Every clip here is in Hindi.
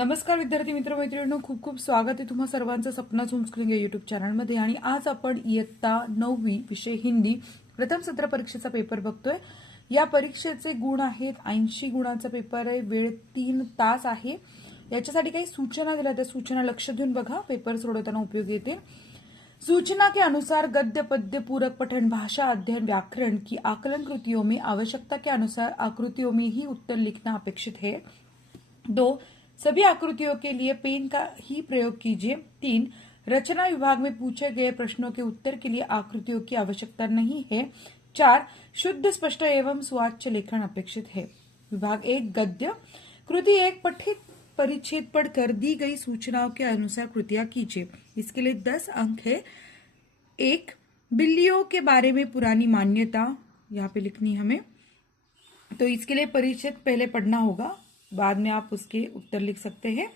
नमस्कार विद्यार्थी मित्र मैत्रिणींनो, खूप खूप स्वागत आहे तुम्हा सर्वांचं सपनाच होमस्कूलिंग या युट्यूब चॅनलमध्ये। आणि आज आपण इयत्ता 9वी विषय हिंदी प्रथम सत्र परीक्षेचा पेपर बघतोय। या परीक्षेचे गुण आहेत 80 गुणांचा पेपर आहे। वेळ 3 तास आहे। याच्यासाठी काही सूचना दिल्या, त्या सूचना लक्ष देऊन बघा, पेपर सोडवताना उपयोगी येते। सूचना के अनुसार गद्य पद्य पूरक पठन भाषा अध्ययन व्याकरण की आकलन कृतियों में आवश्यकता के अनुसार आकृतियों में ही उत्तर लिखना अपेक्षित है। 2. सभी आकृतियों के लिए पेन का ही प्रयोग कीजिए। 3. रचना विभाग में पूछे गए प्रश्नों के उत्तर के लिए आकृतियों की आवश्यकता नहीं है। 4. शुद्ध स्पष्ट एवं सुवाच्य लेखन अपेक्षित है। विभाग 1 गद्य। कृति 1 पठित परिच्छेद पढ़कर दी गई सूचनाओं के अनुसार कृतियां कीजिए। इसके लिए 10 अंक है। 1. बिल्लियों के बारे में पुरानी मान्यता, यहाँ पे लिखनी हमें, तो इसके लिए परिच्छेद पहले पढ़ना होगा, बाद में आप उसके उत्तर लिख सकते हैं।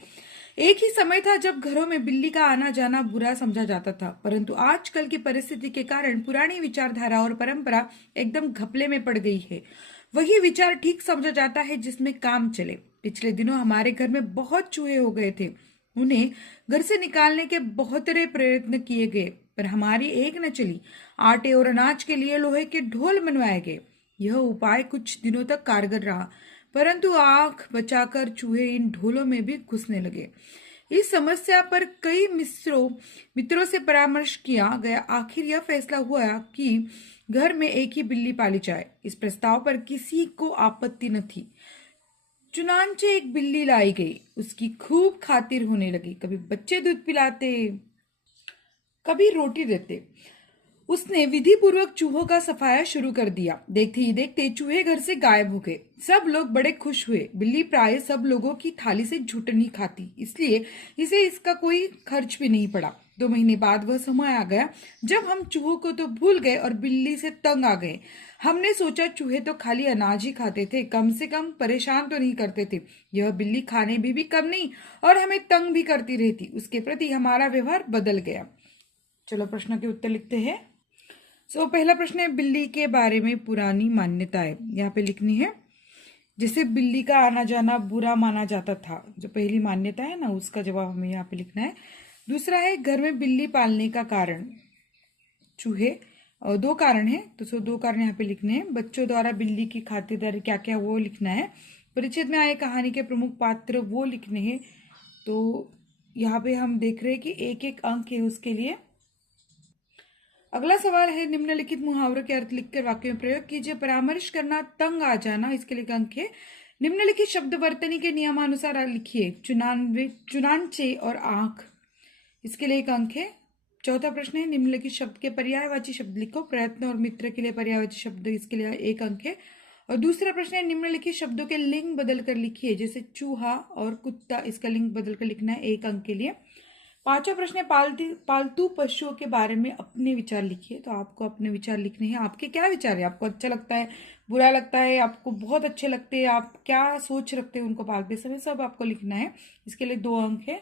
एक ही समय था जब घरों में बिल्ली का आना जाना बुरा समझा जाता था, परंतु आजकल की परिस्थिति के कारण पुरानी विचारधारा और परंपरा एकदम घपले में पड़ गई है। वही विचार ठीक समझा जाता है जिसमें काम चले। पिछले दिनों हमारे घर में बहुत चूहे हो गए थे। उन्हें घर से निकालने के बहुत प्रयत्न किए गए, पर हमारी एक न चली। आटे और अनाज के लिए लोहे के ढोल बनवाए गए। यह उपाय कुछ दिनों तक कारगर रहा, परंतु आंख बचाकर चूहे इन ढोलों में भी घुसने लगे। इस समस्या पर कई मित्रों से परामर्श किया गया। आखिर यह फैसला हुआ कि घर में एक ही बिल्ली पाली जाए। इस प्रस्ताव पर किसी को आपत्ति न थी। चुनांचे एक बिल्ली लाई गई। उसकी खूब खातिर होने लगी। कभी बच्चे दूध पिलाते, कभी रोटी देते। उसने विधि पूर्वक चूहों का सफाया शुरू कर दिया। देखते ही देखते चूहे घर से गायब हो गए। सब लोग बड़े खुश हुए। बिल्ली प्राय सब लोगों की थाली से झूठ नहीं खाती, इसलिए इसे इसका कोई खर्च भी नहीं पड़ा। 2 महीने बाद वह समय आ गया जब हम चूहों को तो भूल गए और बिल्ली से तंग आ गए। हमने सोचा चूहे तो खाली अनाज ही खाते थे, कम से कम परेशान तो नहीं करते थे। यह बिल्ली खाने भी कम नहीं और हमें तंग भी करती रहती। उसके प्रति हमारा व्यवहार बदल गया। चलो प्रश्न के उत्तर लिखते हैं। पहला प्रश्न है, बिल्ली के बारे में पुरानी मान्यताएं, यहाँ पे लिखनी है। जैसे बिल्ली का आना जाना बुरा माना जाता था, जो पहली मान्यता है ना, उसका जवाब हमें यहाँ पे लिखना है। दूसरा है, घर में बिल्ली पालने का कारण चूहे, और 2 कारण है, तो 2 कारण यहाँ पे लिखने हैं। बच्चों द्वारा बिल्ली की खातिरदारी क्या क्या वो लिखना है। परिच्छेद में आए कहानी के प्रमुख पात्र वो लिखने हैं। तो यहाँ पे हम देख रहे हैं कि एक एक अंक है उसके लिए। अगला सवाल है, निम्नलिखित मुहावरों के अर्थ लिखकर वाक्य में प्रयोग कीजिए। परामर्श करना, तंग आ जाना, इसके लिए अंक है। निम्नलिखित शब्द वर्तनी के नियमानुसार लिखिए। चुनांचे और आंख, इसके लिए 1 अंक है। चौथा प्रश्न है, निम्नलिखित शब्द के पर्यायवाची शब्द लिखो। प्रयत्न और मित्र के लिए पर्यायवाची शब्द, इसके लिए 1 अंक है। और दूसरा प्रश्न है, निम्नलिखित शब्दों के लिंग बदलकर लिखिए। जैसे चूहा और कुत्ता, इसका लिंग बदलकर लिखना है 1 अंक के लिए। 5वां प्रश्न है, पालतू पशुओं के बारे में अपने विचार लिखिए। तो आपको अपने विचार लिखने हैं। आपके क्या विचार है? आपको अच्छा लगता है, बुरा लगता है, आपको बहुत अच्छे लगते हैं, आप क्या सोच रखते हैं उनको पालते समय, सब आपको लिखना है। इसके लिए 2 अंक है।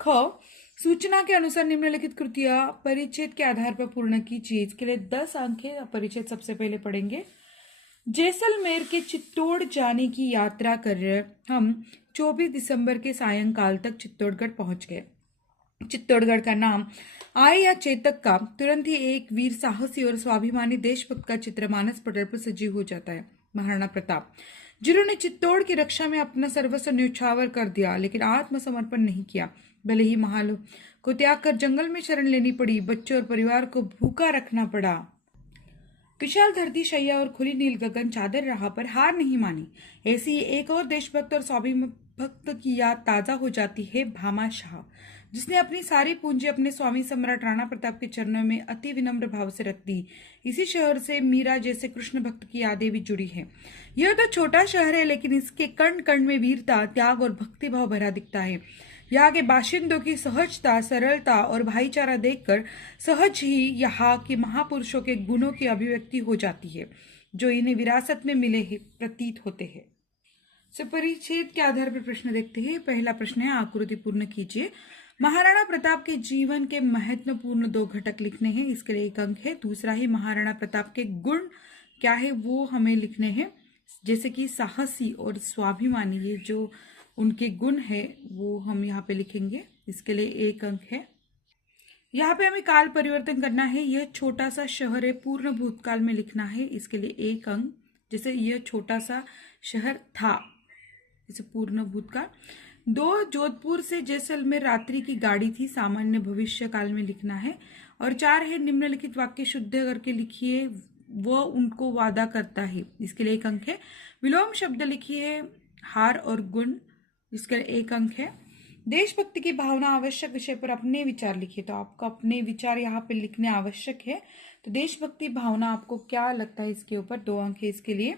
ख, सूचना के अनुसार निम्नलिखित कृतियां परिच्छेद के आधार पर पूर्ण कीजिए। इसके लिए 10 अंक है। परिच्छेद सबसे पहले पढ़ेंगे। जैसलमेर के चित्तौड़ जाने की यात्रा कर हम 24 दिसंबर के सायंकाल तक चित्तौड़गढ़ पहुंच गए। चित्तौड़गढ़ का नाम आए या चेतक का, तुरंत ही एक वीर साहसी और स्वाभिमानी देशभक्त का चित्र मानस पटल पर सजीव हो जाता है। महाराणा प्रताप, जिन्होंने चित्तौड़ की रक्षा में अपना सर्वस्व न्यौछावर कर दिया, लेकिन आत्मसमर्पण नहीं किया। भले ही महल को त्याग कर जंगल में शरण लेनी पड़ी, बच्चों और परिवार को भूखा रखना पड़ा, विशाल धरती शैया और खुली नील गगन चादर रहा, पर हार नहीं मानी। ऐसी ही एक और देशभक्त और स्वाभिभक्त की याद ताजा हो जाती है, भामा शाह, जिसने अपनी सारी पूंजी अपने स्वामी सम्राट राणा प्रताप के चरणों में अति विनम्र भाव से रख दी। इसी शहर से मीरा जैसे कृष्ण भक्त की यादें भी जुड़ी हैं। यह तो छोटा शहर है, लेकिन इसके कण कण में वीरता, त्याग और भक्ति भाव भरा दिखता है। यहाँ के बाशिंदों की सहजता, सरलता और भाईचारा देखकर सहज ही यहाँ के महापुरुषों के गुणों की अभिव्यक्ति हो जाती है, जो इन्हें विरासत में मिले हैं, प्रतीत होते हैं। परिच्छेद के आधार पर प्रश्न देखते हैं। पहला प्रश्न है, आकृति पूर्ण कीजिए। महाराणा प्रताप के जीवन के महत्वपूर्ण 2 घटक लिखने हैं। इसके लिए 1 अंक है। दूसरा ही, महाराणा प्रताप के गुण क्या है वो हमें लिखने हैं। जैसे कि साहसी और स्वाभिमानी, ये जो उनके गुण है वो हम यहाँ पे लिखेंगे। इसके लिए 1 अंक है। यहाँ पे हमें काल परिवर्तन करना है। यह छोटा सा शहर है, पूर्ण भूतकाल में लिखना है। इसके लिए 1 अंक। जैसे यह छोटा सा शहर था, जैसे पूर्ण भूतकाल। 2 जोधपुर से जैसलमेर रात्रि की गाड़ी थी, सामान्य भविष्य काल में लिखना है। और 4 है निम्नलिखित वाक्य शुद्ध करके लिखिए, वह उनको वादा करता है। इसके लिए 1 अंक है। विलोम शब्द लिखिए, हार और गुण। इसके लिए 1 अंक है। देशभक्ति की भावना आवश्यक विषय पर अपने विचार लिखिए, तो आपको अपने विचार यहाँ पे लिखने आवश्यक है। तो देशभक्ति भावना आपको क्या लगता है इसके ऊपर, 2 अंक है इसके लिए।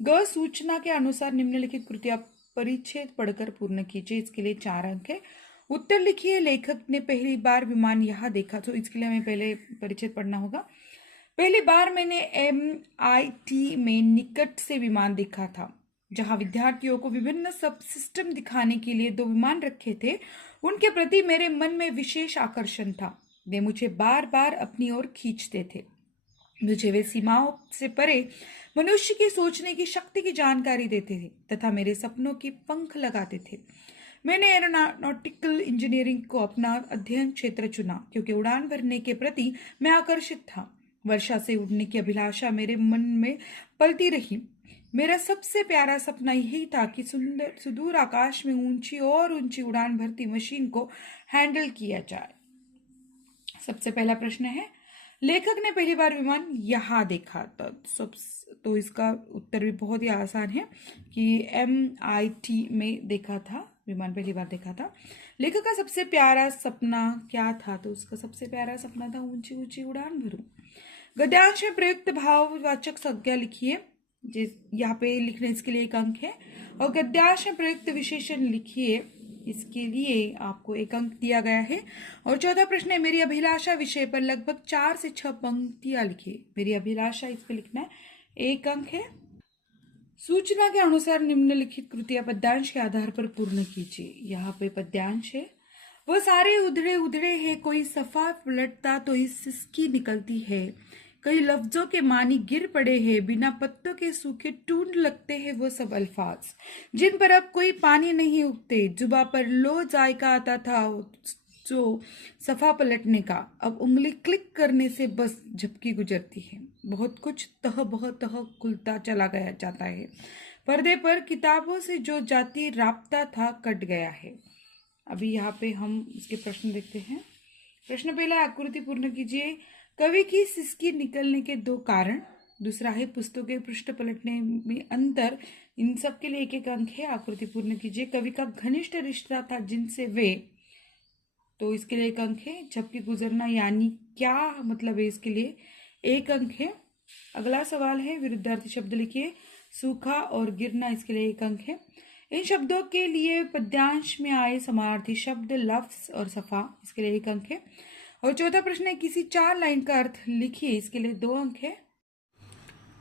ग सूचना के अनुसार निम्नलिखित कृतियां परिच्छेद पढ़कर पूर्ण कीजिए। इसके लिए 4 अंक है। उत्तर लिखिए, लेखक ने पहली बार विमान यहाँ देखा। तो इसके लिए हमें पहले परिच्छेद पढ़ना होगा। पहली बार मैंने MIT में निकट से विमान देखा था, जहां विद्यार्थियों को विभिन्न सब सिस्टम दिखाने के लिए 2 विमान रखे थे। उनके प्रति मेरे मन में विशेष आकर्षण था। वे मुझे बार बार अपनी ओर खींचते थे। मुझे वे सीमाओं से परे मनुष्य की सोचने की शक्ति की जानकारी देते थे तथा मेरे सपनों की पंख लगाते थे। मैंने एरोनॉटिकल इंजीनियरिंग को अपना अध्ययन क्षेत्र चुना क्योंकि उड़ान भरने के प्रति मैं आकर्षित था। वर्षा से उड़ने की अभिलाषा मेरे मन में पलती रही। मेरा सबसे प्यारा सपना यही था कि सुदूर आकाश में ऊंची और ऊंची उड़ान भरती मशीन को हैंडल किया जाए। सबसे पहला प्रश्न है, लेखक ने पहली बार विमान यहाँ देखा। तो इसका उत्तर भी बहुत ही आसान है कि MIT में देखा था, विमान पहली बार देखा था। लेखक का सबसे प्यारा सपना क्या था? तो उसका सबसे प्यारा सपना था ऊंची ऊंची उड़ान भरूं। गद्यांश में प्रयुक्त भाववाचक संज्ञा लिखिए, यहाँ पे लिखने इसके लिए 1 अंक है। और गद्यांश में प्रयुक्त विशेषण लिखिए, इसके लिए आपको 1 अंक दिया गया है। और 14 प्रश्न है, मेरी अभिलाषा विषय पर लगभग 4 से 6 पंक्तियां लिखिए। मेरी अभिलाषा इस पे लिखना है, 1 अंक है। सूचना के अनुसार निम्नलिखित कृतियां पद्यांश के आधार पर पूर्ण कीजिए। यहाँ पे पद्यांश है, वह सारे उधड़े उधड़े है, कोई सफा पलटता तो इस सिसकी निकलती है। कई लफ्जों के मानी गिर पड़े हैं, बिना पत्तों के सूखे टूट लगते हैं वो सब अल्फाज, जिन पर अब कोई पानी नहीं उगते। जुबा पर लो जायका आता था जो सफा पलटने का, अब उंगली क्लिक करने से बस झपकी गुजरती है। बहुत कुछ तह खुलता चला गया जाता है। पर्दे पर किताबों से जो जाती राब्ता था कट गया है। अभी यहाँ पे हम इसके प्रश्न देखते हैं। प्रश्न पहला, आकृति पूर्ण कीजिए। कवि की सिसकी निकलने के 2 कारण। दूसरा है पुस्तकों के पृष्ठ पलटने में अंतर। इन सब के लिए 1-1 अंक है। आकृति पूर्ण कीजिए। कवि का घनिष्ठ रिश्ता था जिनसे वे, तो इसके लिए 1 अंक है। झपकी गुजरना यानी क्या मतलब है, इसके लिए 1 अंक है। अगला सवाल है, विरुद्धार्थी शब्द लिखिए। सूखा और गिरना, इसके लिए 1 अंक है। इन शब्दों के लिए पद्यांश में आए समानार्थी शब्द लफ्ज और सफा, इसके लिए 1 अंक है। और 14 प्रश्न है, किसी 4 लाइन का अर्थ लिखिए। इसके लिए 2 अंक है।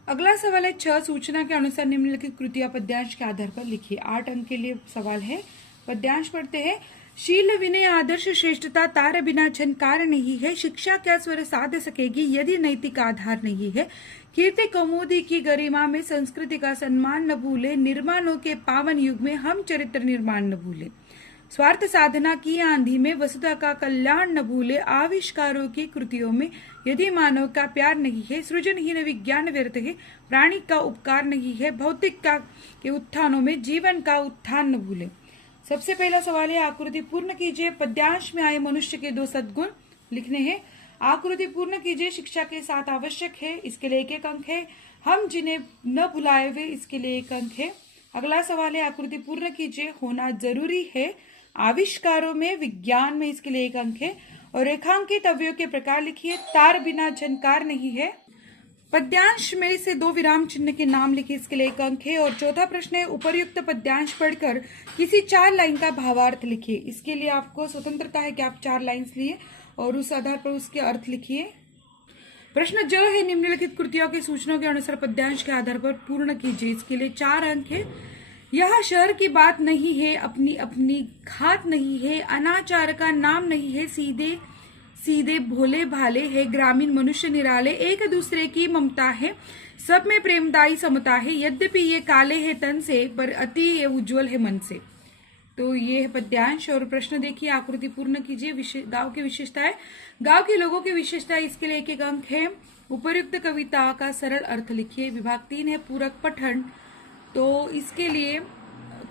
अगला सवाल है 6, सूचना के अनुसार निम्नलिखित कृतियां पद्यांश के आधार पर लिखिए। 8 अंक के लिए सवाल है। पद्यांश पढ़ते हैं। शील विनय आदर्श श्रेष्ठता तार बिना झनकार नहीं है। शिक्षा क्या स्वर साध सकेगी यदि नैतिक आधार नहीं है। कीर्ति कौमुदी की गरिमा में संस्कृति का सम्मान न भूले। निर्माणों के पावन युग में हम चरित्र निर्माण न भूले। स्वार्थ साधना की आंधी में वसुधा का कल्याण न भूले। आविष्कारों की कृतियों में यदि मानव का प्यार नहीं है। सृजनहीन विज्ञान व्यर्थ है। प्राणी का उपकार नहीं है। भौतिक का के उत्थानों में जीवन का उत्थान न भूले। सबसे पहला सवाल है, आकृति पूर्ण कीजिए। पद्यांश में आए मनुष्य के 2 सद्गुण लिखने हैं। आकृति पूर्ण कीजिए, शिक्षा के साथ आवश्यक है, इसके लिए 1-1 अंक है। हम जिन्हें न भुलाए हुए, इसके लिए 1 अंक है। अगला सवाल है, आकृति पूर्ण कीजिए, होना जरूरी है। आविष्कारों में, विज्ञान में, इसके लिए 1 अंक है। और रेखांकित अवयव के प्रकार लिखिए। तार बिना झनकार नहीं है। पद्यांश में से 2 विराम चिन्ह के नाम लिखिए, इसके लिए 1 अंक है। और 14 प्रश्न है, उपर्युक्त पद्यांश पढ़कर किसी 4 लाइन का भावार्थ लिखिए। इसके लिए आपको स्वतंत्रता है कि आप 4 लाइन्स लिए और उस आधार पर उसके अर्थ लिखिए। प्रश्न जो है, निम्नलिखित कृतियों की सूचनाओं के अनुसार पद्यांश के आधार पर पूर्ण कीजिए। इसके लिए 4 अंक है। यह शहर की बात नहीं है, अपनी अपनी घात नहीं है, अनाचार का नाम नहीं है, सीधे सीधे भोले भाले है, ग्रामीण मनुष्य निराले, एक दूसरे की ममता है, सब में प्रेमदायी समता है, यद्यपि ये काले है तन से पर अति ये उज्जवल है मन से। तो ये है पद्यांश। और प्रश्न देखिए, आकृति पूर्ण कीजिए। गांव की विशेषताएं, गांव के लोगों की विशेषताएं, इसके लिए 1-1 अंक है। उपर्युक्त कविता का सरल अर्थ लिखिए। विभाग 3 है पूरक पठन, तो इसके लिए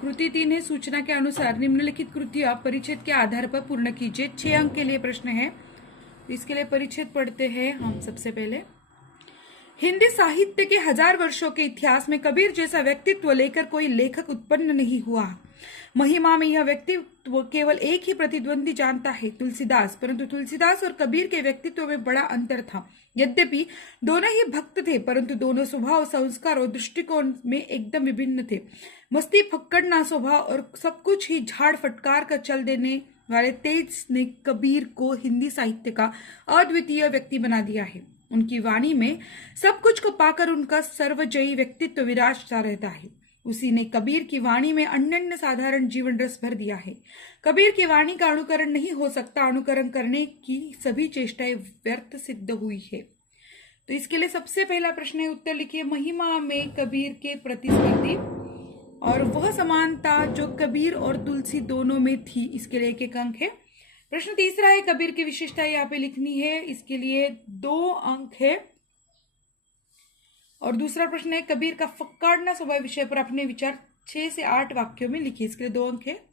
कृति 3 है सूचना के अनुसार निम्नलिखित कृतियां परिच्छेद के आधार पर पूर्ण कीजिए। 6 अंक के लिए प्रश्न है, इसके लिए परिच्छेद पढ़ते हैं हम। सबसे पहले, हिंदी साहित्य के 1000 वर्षों के इतिहास में कबीर जैसा व्यक्तित्व लेकर कोई लेखक उत्पन्न नहीं हुआ। महिमा में यह व्यक्तित्व केवल एक ही प्रतिद्वंदी जानता है, तुलसीदास। परंतु तुलसीदास और कबीर के व्यक्तित्व में बड़ा अंतर था। यद्यपि दोनों ही भक्त थे, परंतु दोनों स्वभाव, संस्कार और दृष्टिकोण में एकदम विभिन्न थे। मस्ती फक्कड़ना स्वभाव और सब कुछ ही झाड़ फटकार कर चल देने वाले तेज ने कबीर को हिंदी साहित्य का अद्वितीय व्यक्ति बना दिया है। उनकी वाणी में सब कुछ को पाकर उनका सर्वजयी व्यक्तित्व विराजता रहता है। उसी ने कबीर की वाणी में अनन्य साधारण जीवन रस भर दिया है। कबीर की वाणी का अनुकरण नहीं हो सकता, अनुकरण करने की सभी चेष्टाएं व्यर्थ सिद्ध हुई है। तो इसके लिए सबसे पहला प्रश्न है, उत्तर लिखिए। महिमा में कबीर के प्रतिस्पर्धी और वह समानता जो कबीर और तुलसी दोनों में थी, इसके लिए 1-1 अंक है। प्रश्न तीसरा है, कबीर की विशेषता यहाँ पे लिखनी है, इसके लिए 2 अंक है। और दूसरा प्रश्न है, कबीर का फक्काड़ना स्वभाव विषय पर अपने विचार 6 से 8 वाक्यों में लिखिए, इसके लिए 2 अंक है।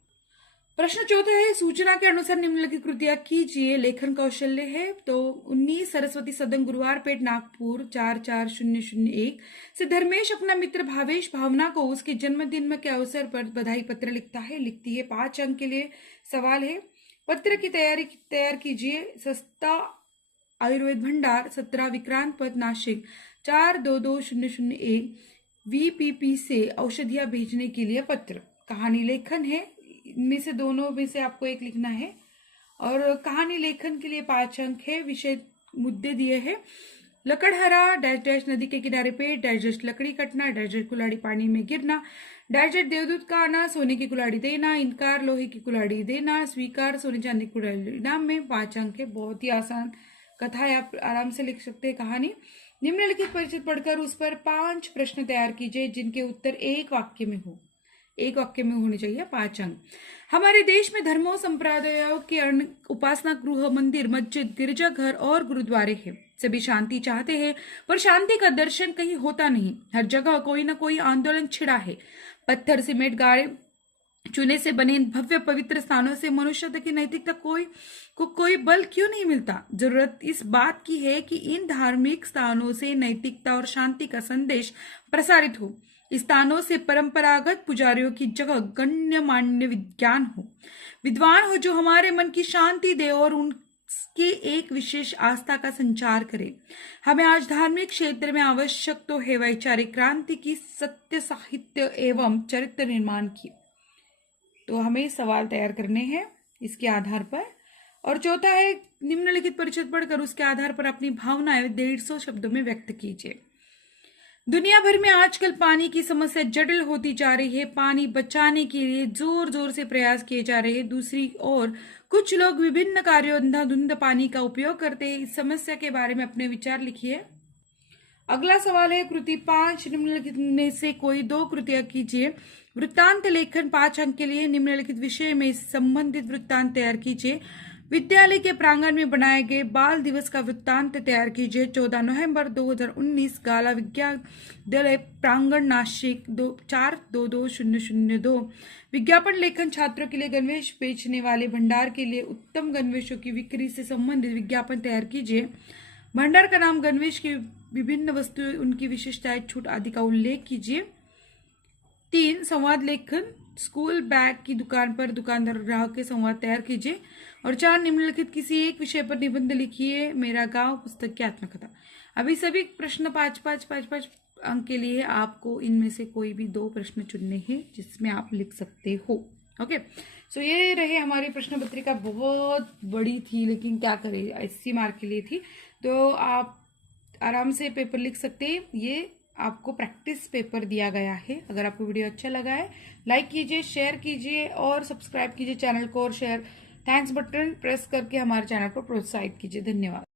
प्रश्न चौथा है, सूचना के अनुसार निम्नलिखित कृतियां कीजिए। लेखन कौशल्य है, तो 19 सरस्वती सदन गुरुवारपेट नागपुर 44001 से धर्मेश अपना मित्र भावेश भावना को उसके जन्मदिन के अवसर पर बधाई पत्र लिखता है, लिखती है। 5 अंक के लिए सवाल है। पत्र की तैयार कीजिए। सस्ता आयुर्वेद भंडार 17 विक्रांत पथ नासिक 42200 VPP से औषधियां भेजने के लिए पत्र। कहानी लेखन है, इनमें से दोनों में से आपको एक लिखना है। और कहानी लेखन के लिए 5 अंक है। विषय मुद्दे दिए हैं, लकड़हरा डैश डैश नदी के किनारे पे डैश डैश लकड़ी कटना, डैश डैश कुल्हाड़ी पानी में गिरना, डैश डैश देवदूत का आना, सोने की कुल्हाड़ी देना, इनकार लोहे की कुल्हाड़ी देना, स्वीकार सोने चांदी की कुल्हाड़ी इनाम में। 5 अंक है। बहुत ही आसान कथा है, आप आराम से लिख सकते हैं कहानी। निम्नलिखित परिचित पढ़कर उस पर 5 प्रश्न तैयार कीजिए जिनके उत्तर 1 वाक्य में हो। 1 वाक्य में होने चाहिए। 5 अंक। हमारे देश में धर्मों संप्रदायों के उपासना गृह, मंदिर, मस्जिद, गिरजाघर और गुरुद्वारे हैं। सभी शांति चाहते हैं, पर शांति का दर्शन कहीं होता नहीं। हर जगह कोई न कोई आंदोलन छिड़ा है। पत्थर, सीमेंट, गाड़े, चूने से बने भव्य पवित्र स्थानों से मनुष्यता की नैतिकता कोई बल क्यों नहीं मिलता? जरूरत इस बात की है कि इन धार्मिक स्थानों से नैतिकता और शांति का संदेश प्रसारित हो। इस स्थानों से परंपरागत पुजारियों की जगह गण्यमान्य विद्वान हो जो हमारे मन की शांति दे और उनकी एक विशेष आस्था का संचार करे। हमें आज धार्मिक क्षेत्र में आवश्यक तो है वैचारिक क्रांति की, सत्य साहित्य एवं चरित्र निर्माण की। तो हमें सवाल तैयार करने हैं इसके आधार पर। और चौथा है, निम्नलिखित परिच्छेद पढ़कर उसके आधार पर अपनी भावनाएं 150 शब्दों में व्यक्त कीजिए। दुनिया भर में आजकल पानी की समस्या जटिल होती जा रही है। पानी बचाने के लिए जोर जोर से प्रयास किए जा रहे हैं। दूसरी ओर कुछ लोग विभिन्न कार्यों अंधाधुंध पानी का उपयोग करते हैं। इस समस्या के बारे में अपने विचार लिखिए। अगला सवाल है, कृति 5 निम्नलिखित में से कोई 2 कृतियां कीजिए। वृत्तांत लेखन 5 अंक के लिए निम्नलिखित विषय में संबंधित वृत्तांत तैयार कीजिए। विद्यालय के प्रांगण में बनाए गए बाल दिवस का वृत्तांत तैयार कीजिए। 14 नवंबर 2019 गाला विद्यालय प्रांगण नासिक 4220002। विज्ञापन लेखन छात्रों के लिए गणवेश बेचने वाले भंडार के लिए उत्तम गणवेशों की बिक्री से संबंधित विज्ञापन तैयार कीजिए। भंडार का नाम, गणवेश की विभिन्न वस्तुएं, उनकी विशेषताएं, छूट आदि का उल्लेख कीजिए। 3 संवाद लेखन, स्कूल बैग की दुकान पर दुकानदार और ग्राहक के संवाद तैयार कीजिए। और 4 निम्नलिखित किसी एक विषय पर निबंध लिखिए। मेरा गांव पुस्तक की आत्मकथा। अभी सभी प्रश्न 5-5 अंक के लिए आपको इनमें से कोई भी 2 प्रश्न चुनने हैं जिसमें आप लिख सकते हो। ओके, सो ये रहे हमारी प्रश्न पत्रिका। बहुत बड़ी थी, लेकिन क्या करें, 80 मार्क के लिए थी, तो आप आराम से पेपर लिख सकते हैं। ये आपको प्रैक्टिस पेपर दिया गया है। अगर आपको वीडियो अच्छा लगा है, लाइक कीजिए, शेयर कीजिए और सब्सक्राइब कीजिए चैनल को, और शेयर थैंक्स बटन प्रेस करके हमारे चैनल को प्रोत्साहित कीजिए। धन्यवाद।